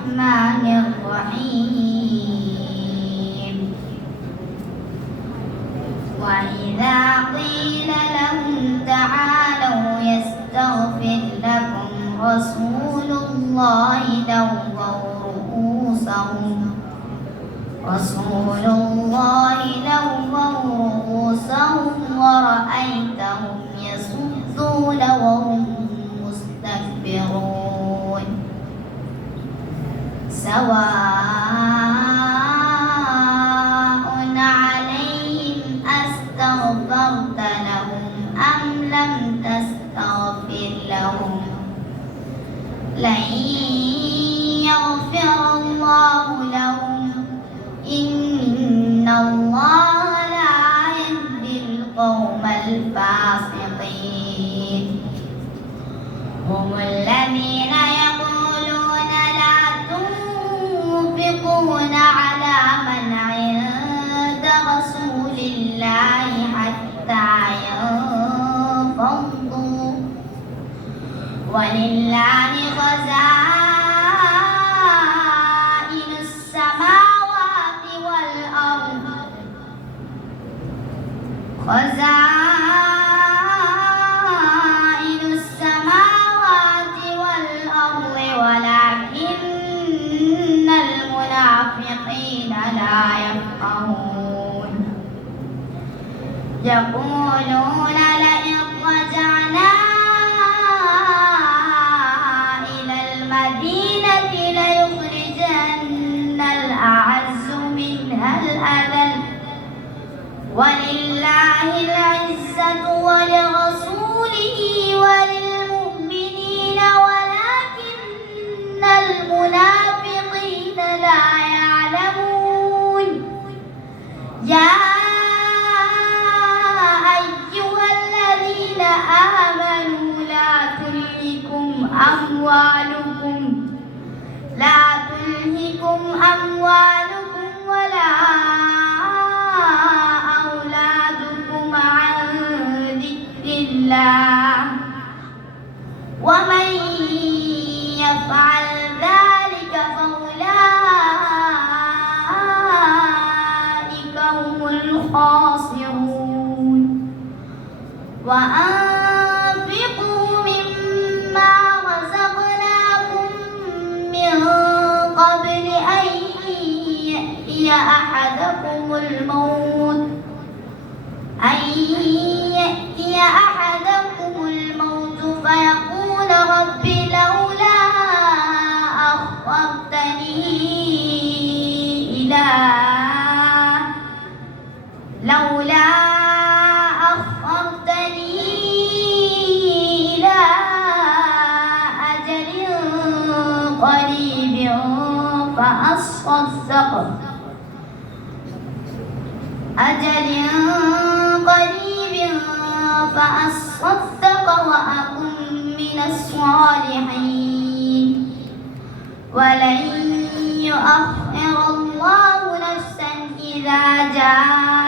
الرحمن الرحيم وإذا قيل لهم تعالوا يستغفر لكم رسول الله لووا رؤوسهم ورأيتهم يصدون وهم مستكبرون سواء عليهم أستغفرت لهم أم لم تستغفر لهم لن يغفر الله لهم إن الله لا يهدي القوم الفاسقين هم الذين يقولون لا تنفقون على من عند رسول الله حتى ينفضوا ولله خزائن السماوات والأرض ولكن المنافقين لا يفقهون يقولون لئن رجعنا إلى المدينة ليخرجن الأعز منها الأذل ولله العزة ولرسوله وللمؤمنين ولكن المنافقين لا يعلمون يا أيها الذين آمنوا لا تلهكم أموالكم ولا أولادكم عن ذكر الله ومن يفعل ذلك فأولئك هم الخاسرون وأنفقوا مما رزقناكم من قبل أن يأتي أحدكم الموت فيقول رب لولا أخرتني إلى أجل قريب فأصدق وأكن من الصالحين ولن يؤخر الله نفسا إذا جاء